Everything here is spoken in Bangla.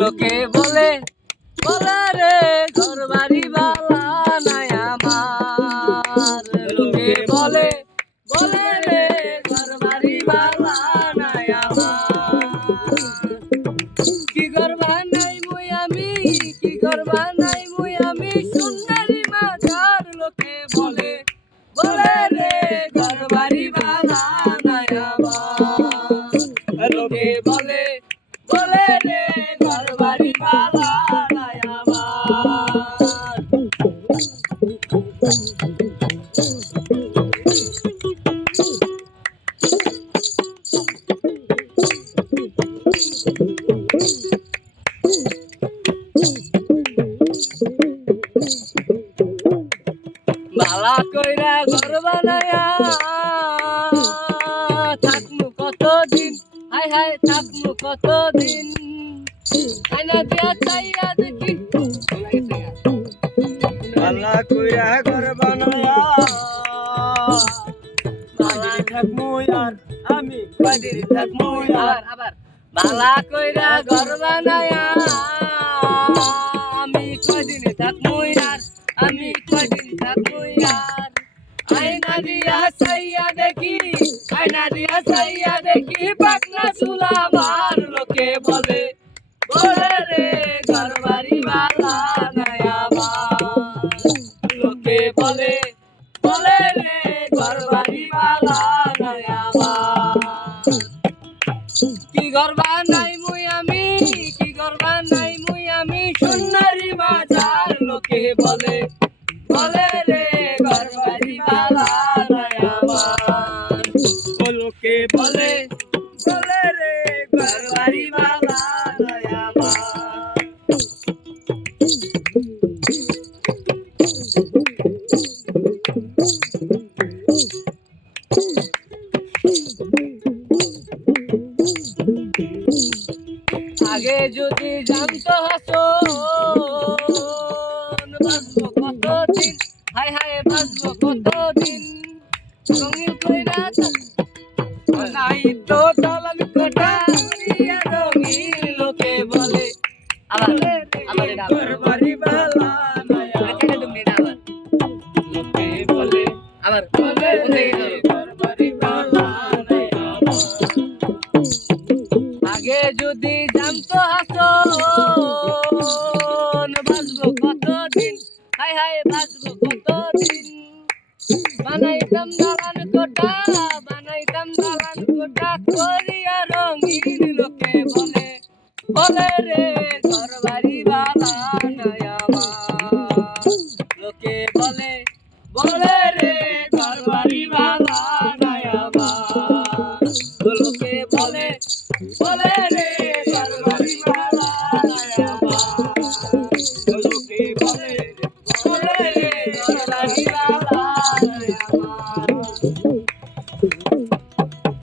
লোকে বলে বলে রে ঘর বাড়ি বালা নাই আমার। লোকে বলে বলে রে ঘর বাড়ি বালা নাই আমার। কি করবা নাই মুই আমি, কি করবা নাই মুই আমি, সুন্দরী মাঝার। লোকে বলে বলে রে ঘর বাড়ি বালা নাই আমার। লোকে বলে বলে রে ঘর বাড়ি বালা নাই আমার। বালা কইরা ঘর বানায়া থাকমু কতদিন, হায় হায় থাকমু কতদিন। আয়না দিয়া চাইয়া দেখি বালা কইরা ঘর বানায়া বালা থাকমু আর আমি কয়দিন থাকমু আর। আবার বালা কইরা ঘর বানায়া আমি কয়দিন থাকমু আর, আমি কয়দিন থাকমু আর। আয়না দিয়া চাইয়া দেখি, আয়না দিয়া চাইয়া দেখি পাকনা চুলা আমার। লোকে বলে বলে রে ঘর বাড়ি বালা নাই আমার। লোকে বলে বলে রে ঘর বাড়ি বালা নাই আমার। কি ঘর বানাই মুই আমি, কি ঘর বানাই মুই আমি, সুন্দরী মাঝার। লোকে বলে বলে রে ঘর বাড়ি বালা নাই আমার। লোকে বলে বলে রে ঘর বাড়ি বালা নাই আমার। আগে যদি জানতো হাসন বাঁচবো কতদিন, হায় হায় বাঁচবো কতদিন। রঙিন কইরা নাই তো দালান কোঠা করিয়া রঙিন। লোকে বলে আবার আবার এটা ঘর বাড়ি বালা নাই আবার তুমি এটা আবার। লোকে বলে আবার বলে ঘর বাড়ি বালা নাই আমার। আগে যদি জানতো হাসন বাঁচবো কতদিন, হায় হায় বাঁচবো কতদিন। বানাইতাম দালান কোঠা, বানাইতাম দালান কোঠা করিয়া রঙিন। লোকে বলে বলে রে ঘর বাড়ি বালা নাই আমার। লোকে বলে বলে রে